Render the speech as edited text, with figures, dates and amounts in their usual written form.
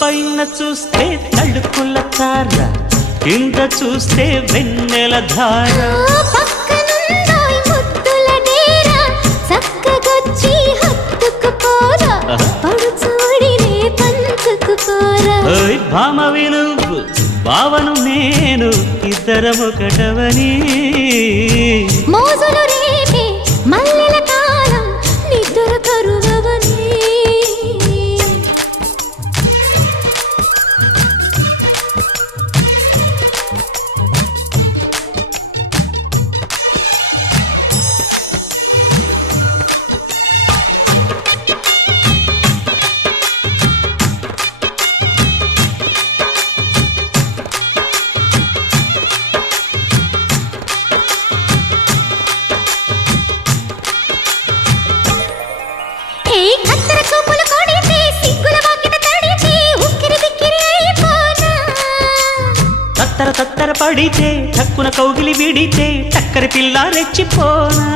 పైన చూస్తే తడుకుల తార, కింద చూస్తే వెన్నెల ధార. పక్కనుందోయ్ ముద్దుల డేరా, చక్కగొచ్చి హత్తుకుపోరా, పడుచూడినే పంచుకుపోరా. భామ విలువు భావను నేను, ఇద్దరమొకటవని. మోజులు రేపే మల్లెల కాలం, నిద్ర కరువవని. తత్తర తత్తర పడితే, తక్కున కౌగిలి విడితే, చక్కరి పిల్ల రెచ్చిపోనా.